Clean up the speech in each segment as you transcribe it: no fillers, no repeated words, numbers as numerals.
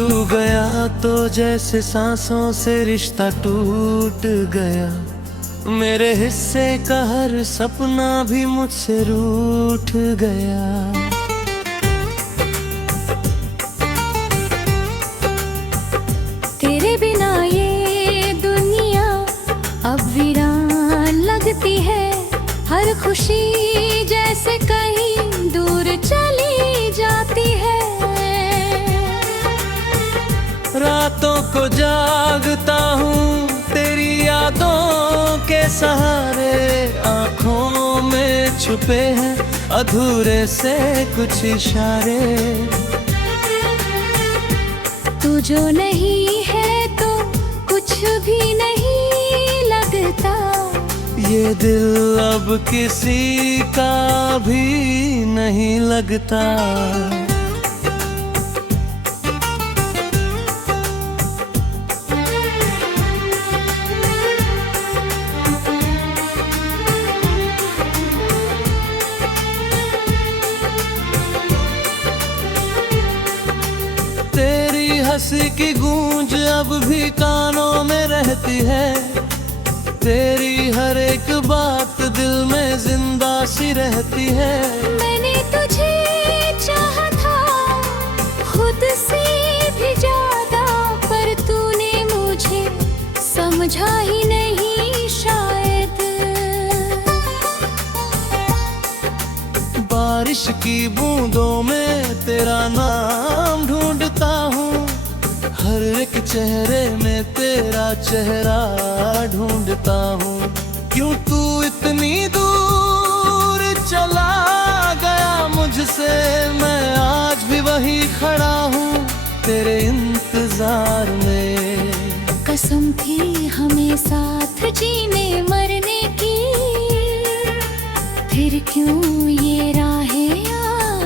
तू गया तो जैसे सांसों से रिश्ता टूट गया। मेरे हिस्से का हर सपना भी मुझसे रूठ गया। तेरे बिना ये दुनिया अब वीरान लगती है। हर खुशी जैसे कहीं दूर चली जाती है। रातों को जागता हूँ तेरी यादों के सहारे। आँखों में छुपे हैं अधूरे से कुछ इशारे। तू जो नहीं है तो कुछ भी नहीं लगता। ये दिल अब किसी का भी नहीं लगता। तेरी हंसी की गूंज अब भी कानों में रहती है। तेरी हर एक बात दिल में जिंदा सी रहती है। मैंने तुझे चाहा था खुद से भी ज्यादा, पर तूने मुझे समझा ही नहीं शायद। बारिश की बूंदों में तेरा नाम ढूंढता हूँ। हर एक चेहरे में तेरा चेहरा ढूंढता हूँ। क्यों तू इतनी दूर चला गया मुझसे, मैं आज भी वही खड़ा हूँ तेरे इंतजार में। कसम थी हमें साथ जीने मरने की, फिर क्यों ये राहें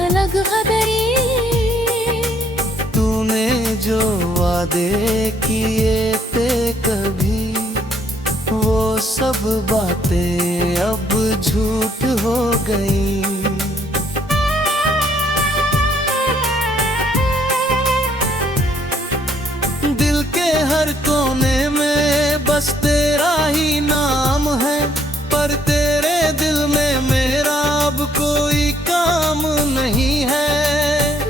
अलग गदरी। तूने जो वादे किए थे कभी, वो सब बातें अब झूठ हो गई। दिल के हर कोने में बस तेरा ही नाम है, पर तेरे दिल में मेरा अब कोई काम नहीं है।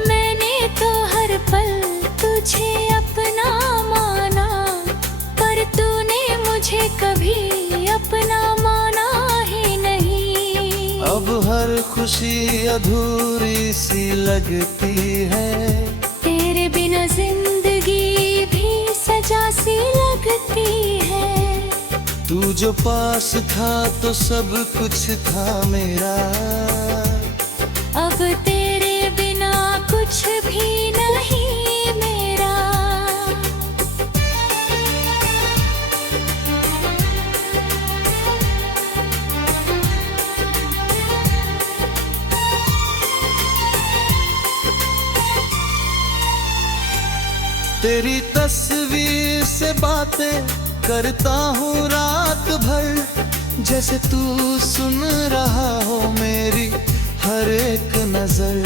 मैंने तो हर पल तुझे अपना माना, पर तूने मुझे कभी अपना माना ही नहीं। अब हर खुशी अधूरी सी लगती है। तेरे बिना जिंदगी भी सजा सी लगती है। तू जो पास था तो सब कुछ था मेरा। अब तेरे बिना कुछ भी नहीं मेरा। तेरी तस्वीर से बातें करता हूँ रात भर, जैसे तू सुन रहा हो मेरी हर एक नजर।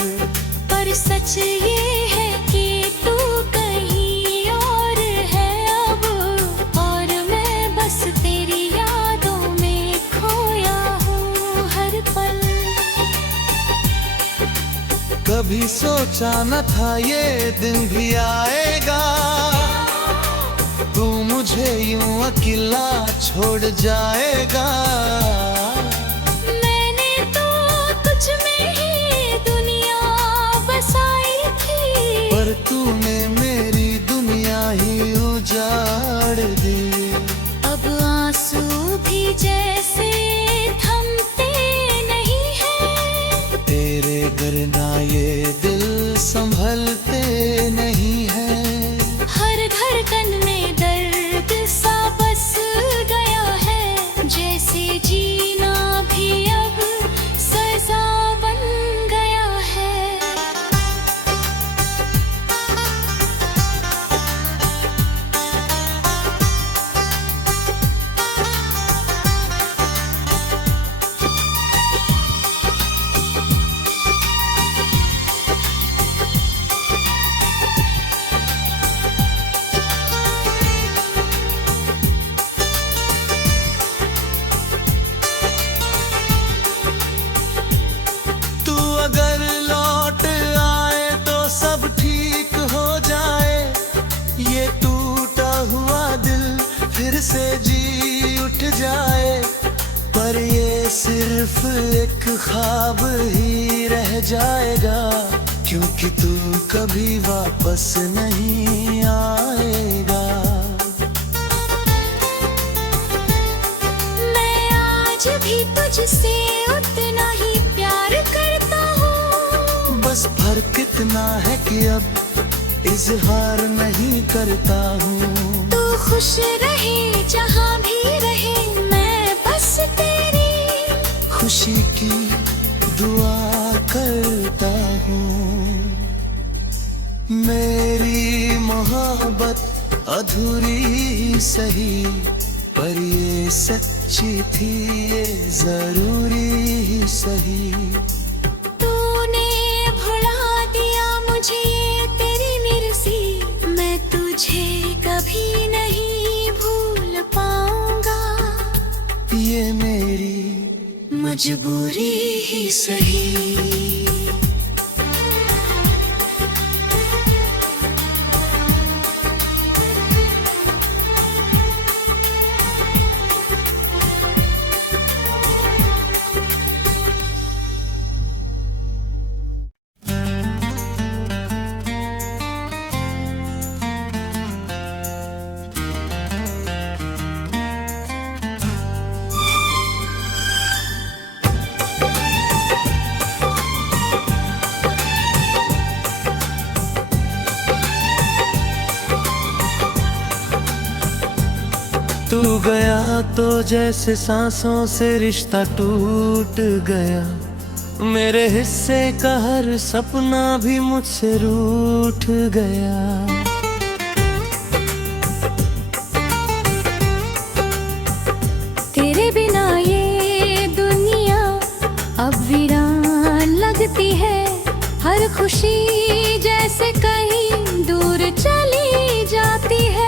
पर सच ये है कि तू कहीं और है अब, और मैं बस तेरी यादों में खोया हूँ हर पल। कभी सोचा न था ये दिन भी आएगा, तू मुझे यूं अकेला छोड़ जाएगा। मैंने तो तुझ में ही दुनिया बसाई थी, पर तूने मेरी दुनिया ही उजाड़ दी। अब आंसू भी जैसे थमते नहीं है। तेरे वरना ये दिल संभलते नहीं है। हर धड़कन में दर्द सा बस गया है, जैसे जी सिर्फ एक ख्वाब ही रह जाएगा, क्योंकि तू कभी वापस नहीं आएगा। मैं आज भी तुझसे उतना ही प्यार करता हूँ, बस फर्क इतना है कि अब इजहार नहीं करता हूँ। तू खुश रहे जहाँ भी रहे, मैं बस तेरी खुशी की दुआ करता हूँ। मेरी मोहब्बत अधूरी ही सही, पर ये सच्ची थी, ये जरूरी ही सही। तूने भुला दिया मुझे तेरी मिर्जी, मैं तुझे कभी नहीं भूल पाऊंगा। ये मेरी मजबूरी ही सही। तू गया तो जैसे सांसों से रिश्ता टूट गया, मेरे हिस्से का हर सपना भी मुझसे रूठ गया। तेरे बिना ये दुनिया अब वीरान लगती है, हर खुशी जैसे कहीं दूर चली जाती है।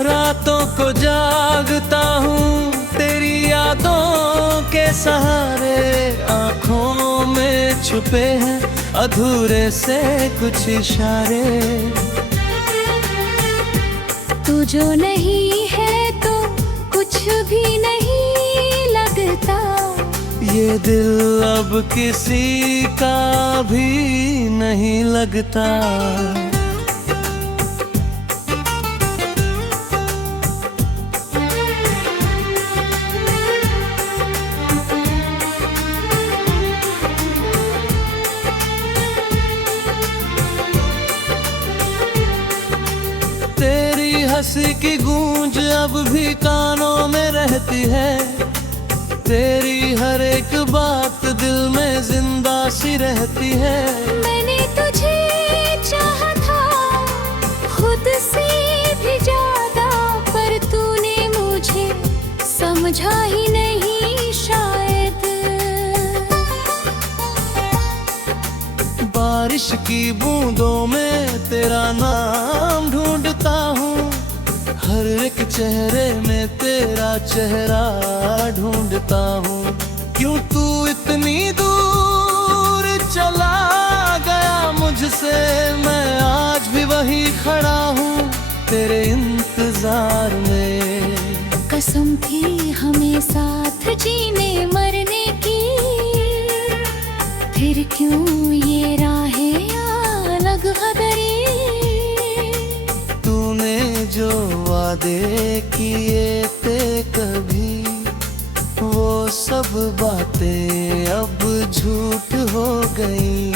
रातों को जागता हूँ तेरी यादों के सहारे, आँखों में छुपे हैं अधूरे से कुछ इशारे। तू जो नहीं है तो कुछ भी नहीं लगता, ये दिल अब किसी का भी नहीं लगता। तेरी हंसी की गूंज अब भी कानों में रहती है, तेरी हर एक बात दिल में जिंदा सी रहती है। मैंने तुझे चाहा था खुद से भी ज्यादा, पर तूने मुझे समझा ही नहीं शायद। बारिश की बूंदों में तेरा नाम ढूंढता हूँ, हर एक चेहरे में तेरा चेहरा ढूंढता हूँ। क्यों तू इतनी दूर चला गया मुझसे, मैं आज भी वही खड़ा हूँ तेरे इंतजार में। कसम थी हमें साथ जीने मरने की, फिर क्यों ये राहें अलग हदरी। तूने जो वादे किए थे कभी, वो सब बातें अब झूठ हो गई।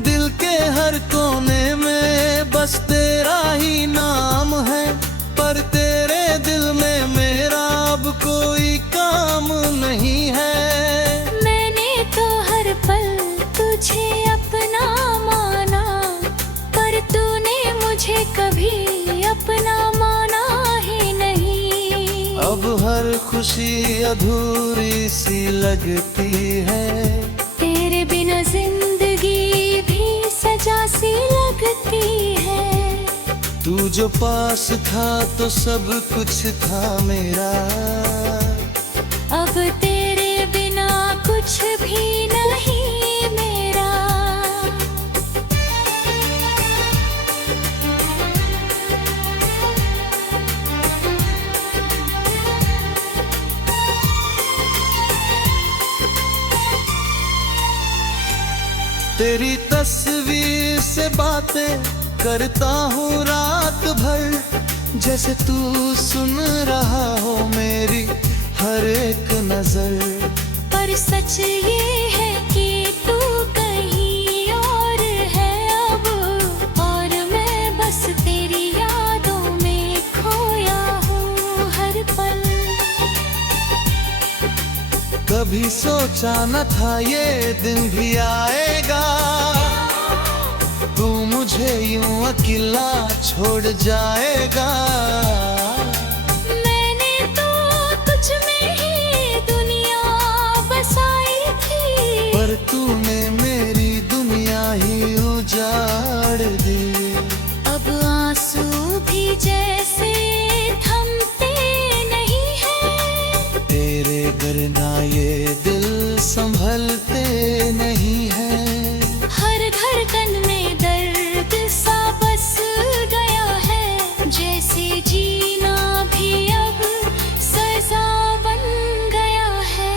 दिल के हर कोने में बस तेरा ही नाम है, पर तेरे दिल में मेरा अब कोई काम नहीं है। मैंने तो हर पल तुझे अपना माना, पर तूने मुझे कभी अपना माना ही नहीं। अब हर खुशी अधूरी सी लगती है, तेरे बिना जिंदगी भी सजा सी लगती है। तू जो पास था तो सब कुछ था मेरा, अब तेरे बिना कुछ भी नहीं मेरा। तेरी तस्वीर से बातें करता हूँ रात भर, जैसे तू सुन रहा हो मेरी हर एक नजर। पर सच ये है कि तू कहीं और है अब, और मैं बस तेरी यादों में खोया हूँ हर पल। कभी सोचा न था ये दिन भी आएगा, तू मुझे यूं अकेला छोड़ जाएगा। मैंने तो तुझ में ही दुनिया बसाई थी, पर तूने मेरी दुनिया ही उजाड़ दी। अब आंसू भी जैसे थमते नहीं हैं, तेरे गिरना ये दिल संभलते नहीं है। हर धड़कन में दर्द सा बस गया है, जैसे जीना भी अब सजा बन गया है।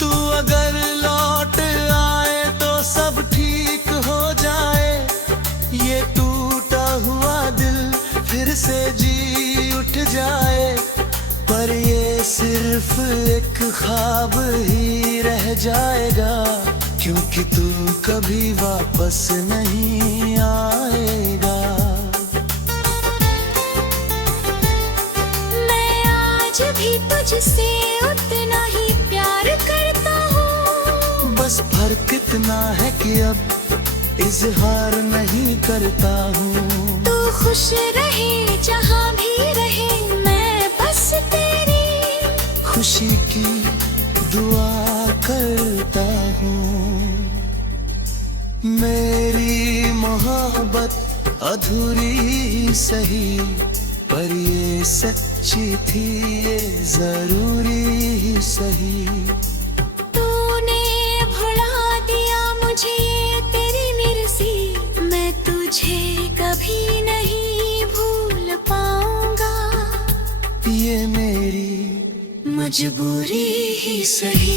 तू अगर लौट आए तो सब ठीक हो जाए, ये टूटा हुआ दिल फिर से जी उठ जाए। पर ये सिर्फ एक ख्वाब ही रह जाएगा, क्योंकि तू कभी वापस नहीं आएगा। मैं आज भी तुझसे उतना ही प्यार करता हूँ, बस फर्क इतना है कि अब इजहार नहीं करता हूँ। तू खुश रहे जहाँ भी रहे, मैं बस तेरी खुशी की दुआ करता हूँ। मेरी मोहब्बत अधूरी ही सही, पर ये सच्ची थी, ये जरूरी ही सही। तूने भुला दिया मुझे ये तेरी मिर्जी, मैं तुझे कभी नहीं भूल पाऊंगा। ये मेरी मजबूरी ही सही।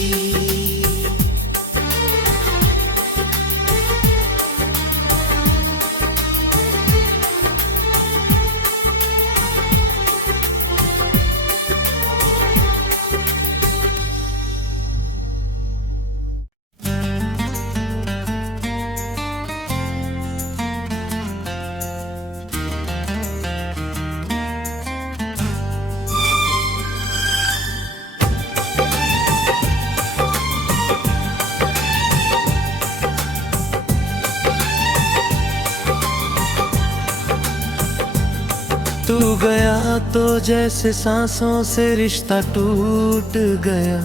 तू गया तो जैसे सांसों से रिश्ता टूट गया,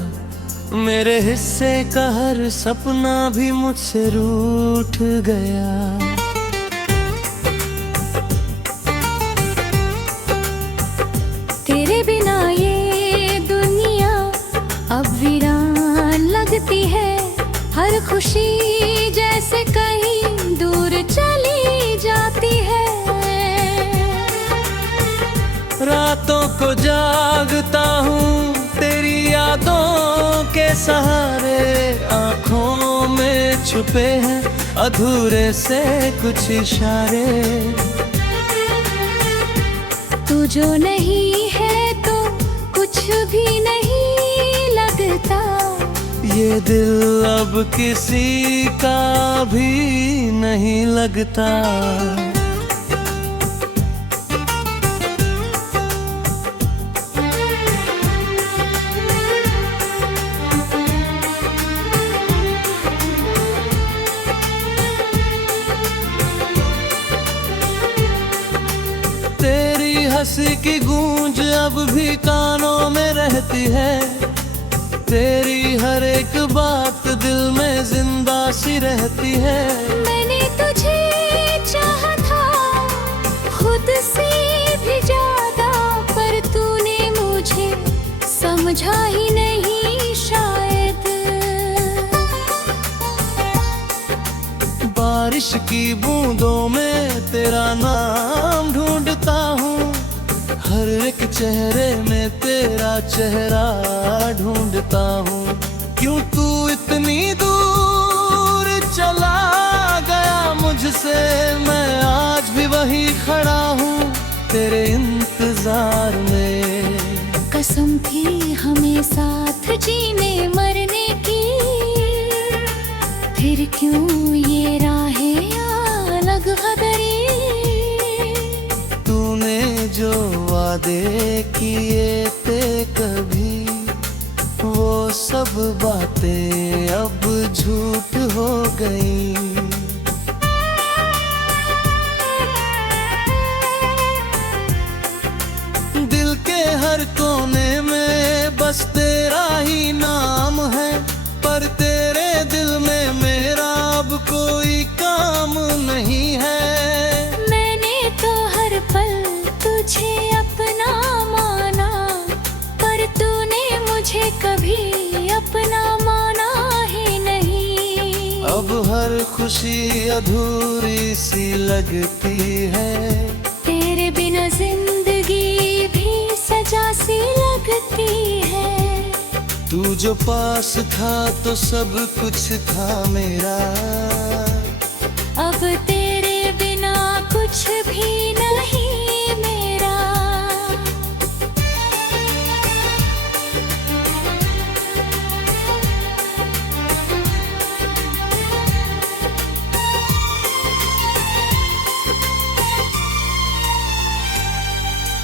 मेरे हिस्से का हर सपना भी मुझसे रूठ गया। तेरे बिना ये दुनिया अब वीरान लगती है, हर खुशी जैसे कहीं दूर चली जाती है। रातों को जागता हूँ तेरी यादों के सहारे, आँखों में छुपे हैं अधूरे से कुछ इशारे। तू जो नहीं है तो कुछ भी नहीं लगता, ये दिल अब किसी का भी नहीं लगता। तेरी हंसी की गूंज अब भी कानों में रहती है, तेरी हर एक बात दिल में जिंदा सी रहती है। मैंने तुझे समझा ही नहीं शायद। बारिश की बूंदों में तेरा नाम ढूंढता हूँ, हर एक चेहरे में तेरा चेहरा ढूंढता हूँ। क्यों तू इतनी दूर चला गया मुझसे, मैं आज भी वही खड़ा हूँ तेरे इंतजार में। कसम थी हमें साथ जीने मरने की, फिर क्यों ये राहें अलग गदरी। तूने जो वादे किए थे कभी, वो सब बातें अब झूठ हो गई। दिल के हर कोने में बस तेरा ही नाम है, पर तेरे दिल में मेरा अब कोई काम नहीं है। मैंने तो हर पल तुझे अपना माना, पर तूने मुझे कभी अपना माना ही नहीं। अब हर खुशी अधूरी सी लगती है, तेरे बिना जिंदगी भी सजा सी लगती है। तू जो पास था तो सब कुछ था मेरा, अब तेरे बिना कुछ भी नहीं मेरा।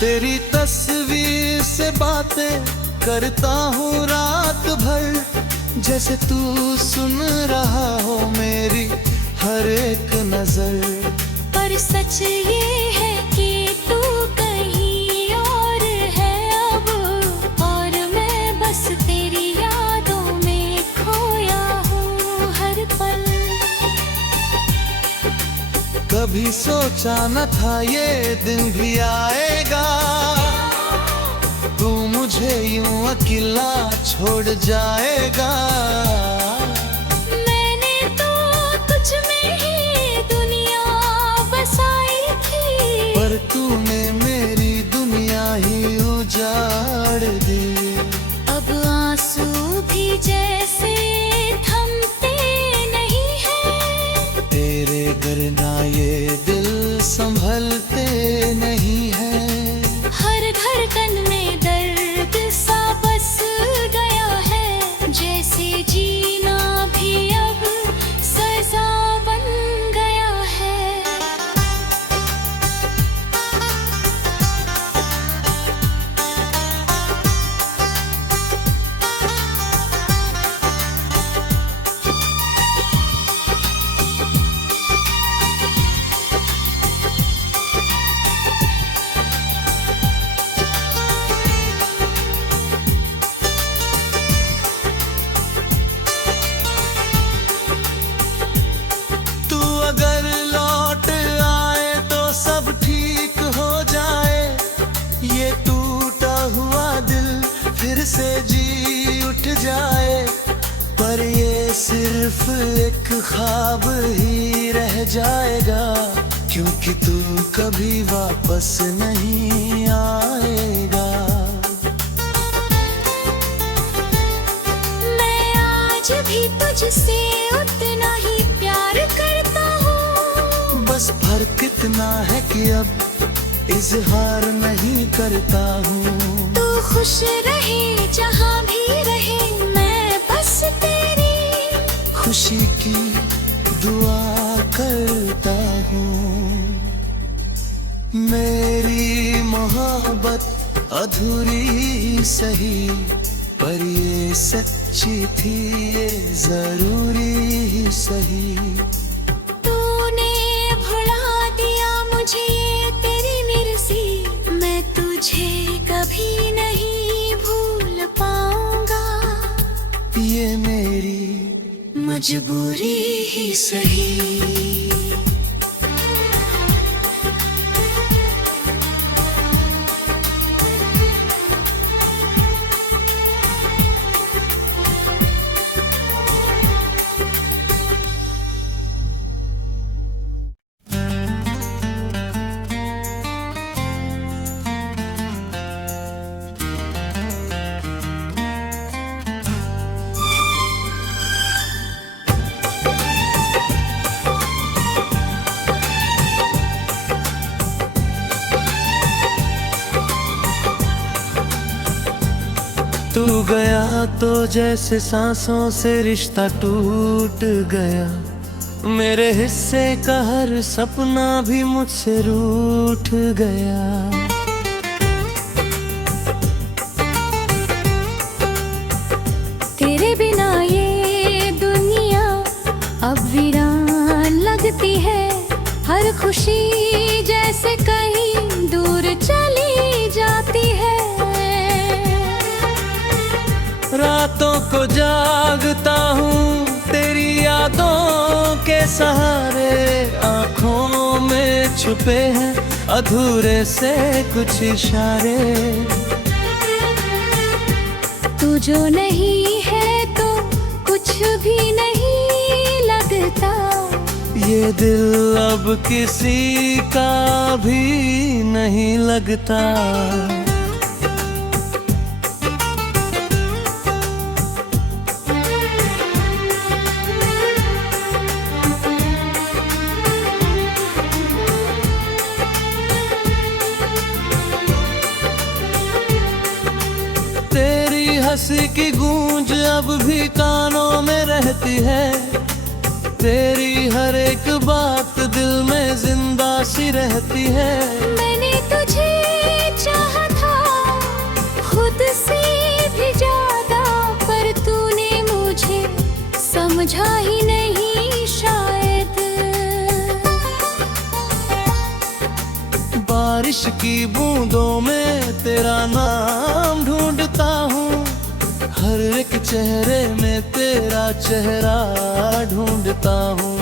तेरी तस्वीर से बातें करता हूँ रात भर, जैसे तू सुन रहा हो मेरी हर एक नजर। पर सच ये है कि तू कहीं और है अब, और मैं बस तेरी यादों में खोया हूँ हर पल। कभी सोचा न था ये दिन भी आएगा, तू मुझे यूं अकेला छोड़ जाएगा। मैंने तो तुझ में ही दुनिया बसाई थी, पर तूने मेरी दुनिया ही उजाड़ दी। अब आंसू भी जैसे थमते नहीं हैं, तेरे वरना ये दिल संभलते नहीं है। हर धड़कन में दर्द सा बस गया है, जैसे जीना भी अब सजा बन गया है। अगर लौट आए तो सब ठीक हो जाए, ये टूटा हुआ दिल फिर से जी उठ जाए। पर ये सिर्फ एक ख्वाब ही रह जाएगा, क्योंकि तू कभी वापस नहीं आएगा। मैं आज भी तुझसे उतना ही प्यार करता हूँ, बस फर्क इतना है कि अब इजहार नहीं करता हूँ। तू खुश रहे जहाँ भी रहे, मैं बस तेरी खुशी की दुआ करता हूँ। मेरी मोहब्बत अधूरी ही सही, पर ये सच्ची थी, ये जरूरी ही सही। तूने भुला दिया मुझे ये तेरी मिर्जी, मैं तुझे कभी नहीं भूल पाऊंगा। ये मेरी मजबूरी ही सही। तू गया तो जैसे सांसों से रिश्ता टूट गया, मेरे हिस्से का हर सपना भी मुझसे रूठ गया। तेरे बिना ये दुनिया अब वीरान लगती है, हर खुशी जैसे कहीं दूर चली जाती है। रातों को जागता हूँ तेरी यादों के सहारे, आँखों में छुपे हैं अधूरे से कुछ इशारे। तू जो नहीं है तो कुछ भी नहीं लगता, ये दिल अब किसी का भी नहीं लगता। तेरी हंसी की गूंज अब भी कानों में रहती है, तेरी हर एक बात दिल में जिंदा सी रहती है। मैंने तुझे चाहा था खुद से भी ज्यादा, पर तूने मुझे समझा ही नहीं शायद। बारिश की बूंदों में तेरा नाम ढूंढता हूँ, हर एक चेहरे में तेरा चेहरा ढूंढता हूँ।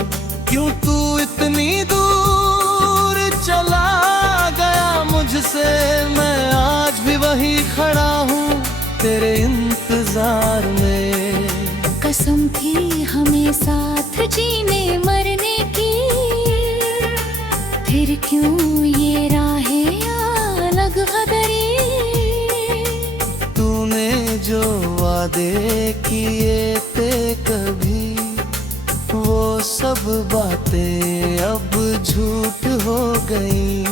क्यों तू इतनी दूर चला गया मुझसे, मैं आज भी वही खड़ा हूँ तेरे इंतजार में। कसम थी हमें साथ जीने मरने की, फिर क्यों ये राहें अलग गदरी। तूने जो वादे किए थे कभी, वो सब बातें अब झूठ हो गई।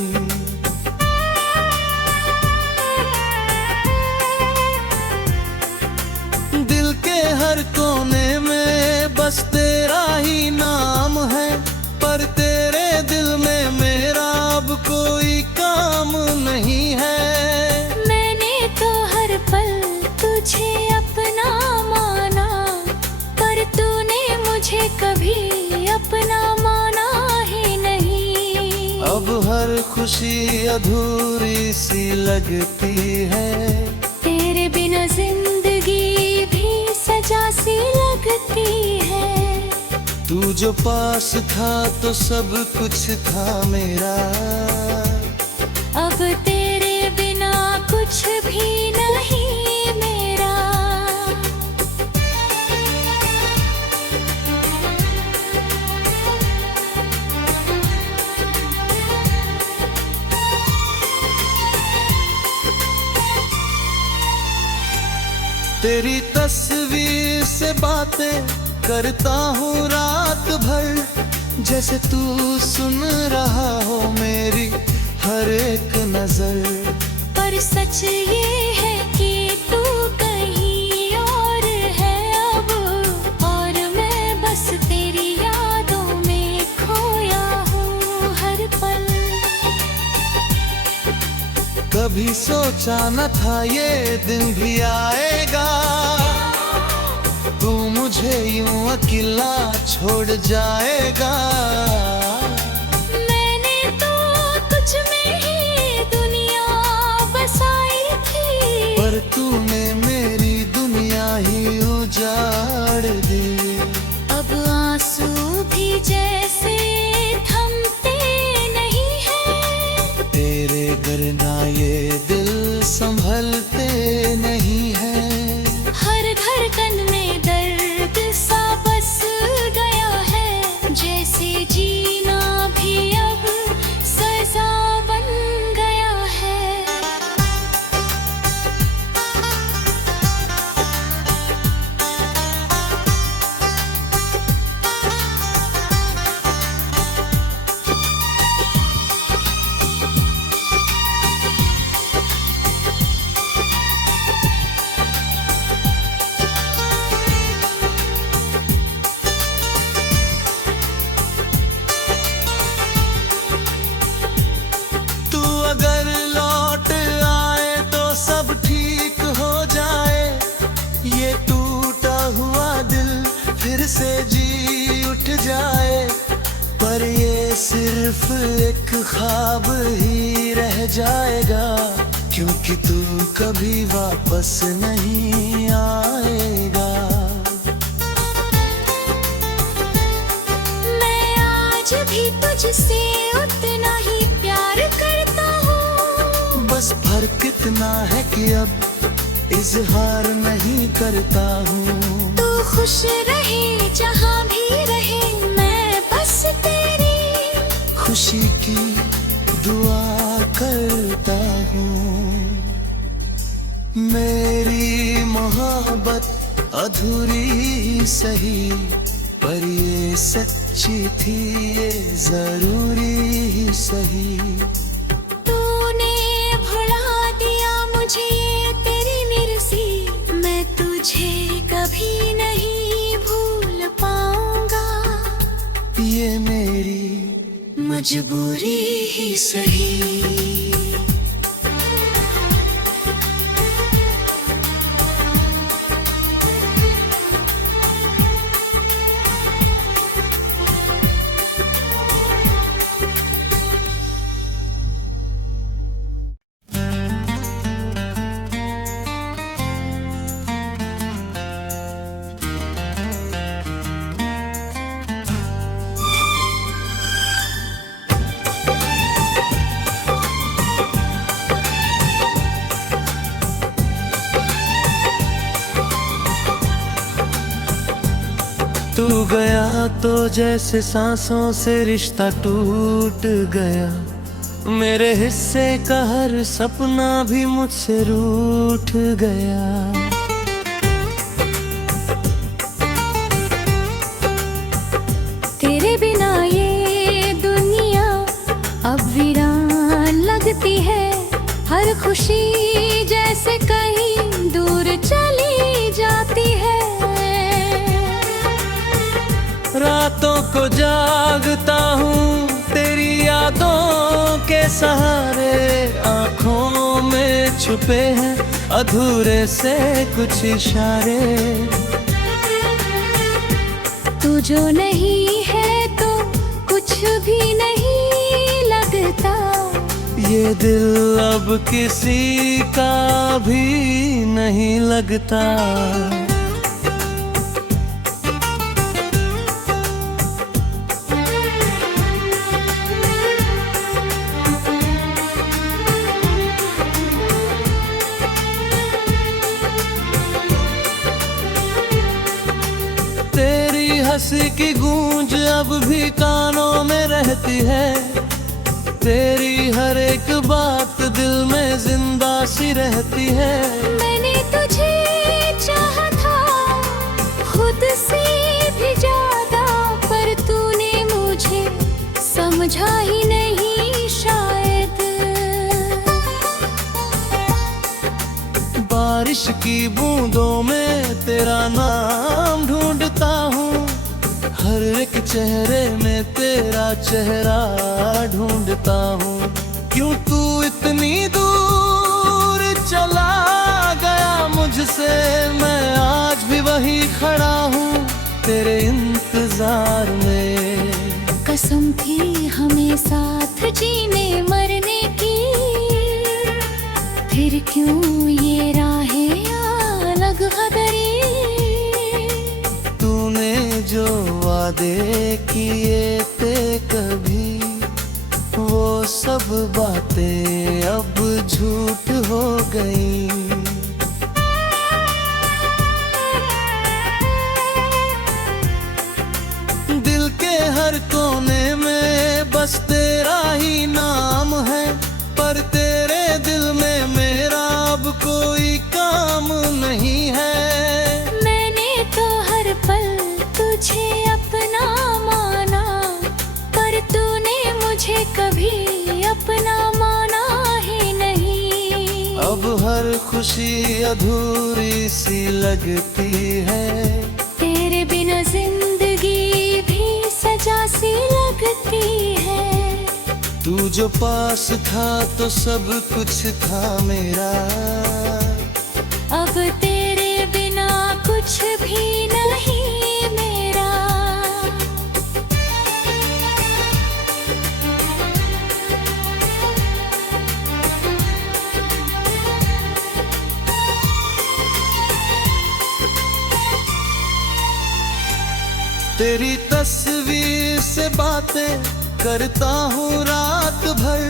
दिल के हर कोने में बस तेरा ही नाम है, पर तेरे दिल में मेरा अब कोई काम नहीं है। मैंने तो हर पल तुझे अपना माना, पर तूने मुझे कभी अपना माना ही नहीं। अब हर खुशी अधूरी सी लगती है, तेरे बिना जिंदगी भी सजा सी लगती है। तू जो पास था तो सब कुछ था मेरा, अब तेरे बिना कुछ भी नहीं मेरा। तेरी तस्वीर से बातें करता हूँ रात भर, जैसे तू सुन रहा हो मेरी हर एक नजर। पर सच ये है कि तू कहीं और है अब, और मैं बस तेरी यादों में खोया हूँ हर पल। कभी सोचा न था ये दिन भी आएगा, तू मुझे यूं अकेला छोड़ जाएगा। मैंने तो तुझ में ही दुनिया बसाई थी, पर तूने मेरी दुनिया ही उजाड़ दी। अब आंसू भी जैसे थमते नहीं है, तेरे करना ये दिल संभलते नहीं है। हर धड़कन में दर्द सा बस गया है, जैसे जीना सिर्फ एक ख्वाब ही रह जाएगा, क्योंकि तू कभी वापस नहीं आएगा। मैं आज भी तुझसे उतना ही प्यार करता हूँ, बस फर्क इतना है कि अब इजहार नहीं करता हूँ। तू खुश रहे जहाँ भी रहे, मैं बस तेरी खुशी की दुआ करता हूँ। मेरी मोहब्बत अधूरी सही, पर ये सच्ची थी, ये जरूरी सही। तूने भुला दिया मुझे तेरी मिर्जी, मैं तुझे कभी नहीं भूल पाऊंगा। ये मेरी मजबूरी ही सही। तू गया तो जैसे सांसों से रिश्ता टूट गया, मेरे हिस्से का हर सपना भी मुझसे रूठ गया। तेरे बिना ये दुनिया अब वीरान लगती है, हर खुशी जैसे कहीं दूर चली जाती है। रातों को जागता हूँ तेरी यादों के सहारे, आँखों में छुपे हैं अधूरे से कुछ इशारे। तू जो नहीं है तो कुछ भी नहीं लगता, ये दिल अब किसी का भी नहीं लगता। तेरी हंसी की गूंज अब भी कानों में रहती है, तेरी हर एक बात दिल में जिंदा सी रहती है। मैंने तुझे चाहा था खुद से भी ज्यादा, पर तूने मुझे समझा ही नहीं शायद। बारिश की बूंदों में तेरा नाम ढूंढता हूँ, हर एक चेहरे में तेरा चेहरा ढूंढता हूँ। क्यों तू इतनी दूर चला गया मुझसे, मैं आज भी वही खड़ा हूँ तेरे इंतजार में। कसम थी हमें साथ जीने मरने की, फिर क्यों ये राहें अलग गदरी। तूने जो वादे किए थे कभी, वो सब बातें अब झूठ हो गई। दिल के हर कोने में बस तेरा ही नाम है, पर तेरे दिल में मेरा अब कोई काम नहीं है। मैंने तो हर पल तुझे अपना माना, पर तूने मुझे कभी अपना माना ही नहीं। अब हर खुशी अधूरी सी लगती है, तेरे बिना जिंदगी भी सजा सी लगती है। तू जो पास था तो सब कुछ था मेरा, अब तेरे बिना कुछ भी नहीं मेरा। तेरी तस्वीर से बातें करता हूँ रात भर,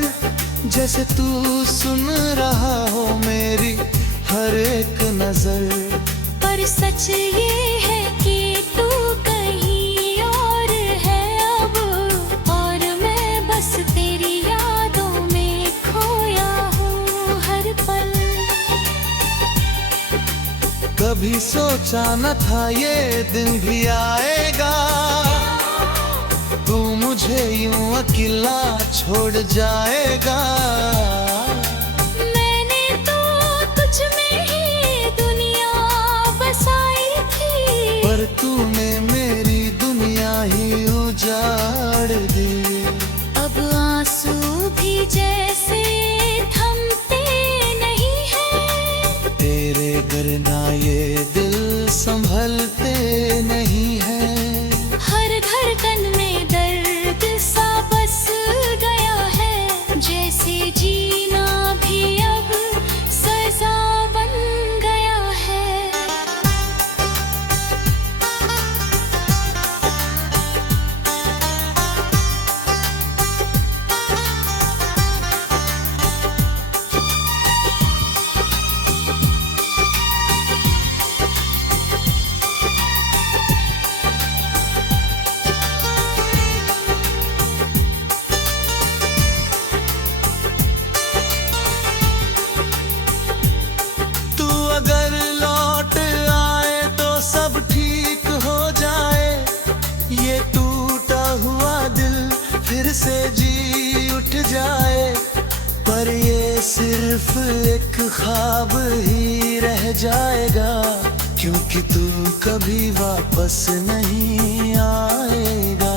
जैसे तू सुन रहा हो मेरी हर एक नजर। पर सच ये है कि तू कहीं और है अब, और मैं बस तेरी यादों में खोया हूँ हर पल। कभी सोचा न था ये दिन भी आएगा, तू मुझे यूं अकेला छोड़ जाएगा। मैंने तो तुझ में ही दुनिया बसाई थी, पर तूने मेरी दुनिया ही उजाड़ दी। अब आंसू भी जैसे थमते नहीं हैं, तेरे करना ये दिल संभलते नहीं है। हर धड़कन में दर्द सा बस गया है, जैसे जीना भी अब सजा बन गया है। अगर लौट आए तो सब ठीक हो जाए, ये टूटा हुआ दिल फिर से जी उठ जाए। पर ये सिर्फ एक ख्वाब ही रह जाएगा, क्योंकि तू कभी वापस नहीं आएगा।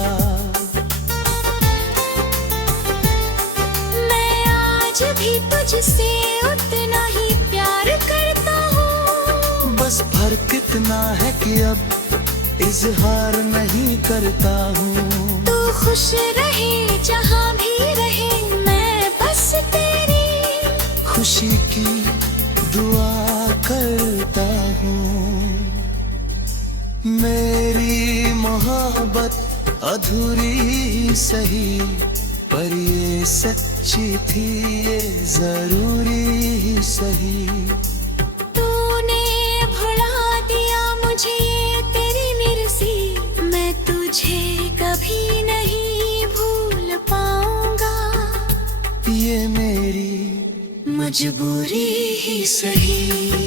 मैं आज भी तुझसे उतना ही प्यार करता हूँ, बस फर्क इतना है कि अब इजहार नहीं करता हूँ। तू खुश रहे जहाँ भी रहे, मैं बस तेरी खुशी की दुआ करता हूँ। मेरी मोहब्बत अधूरी ही सही, पर ये सच्ची थी, ये जरूरी ही सही। तूने भुला दिया मुझे ये तेरी मिर्जी, मैं तुझे कभी नहीं भूल पाऊंगा। ये मेरी मजबूरी ही सही।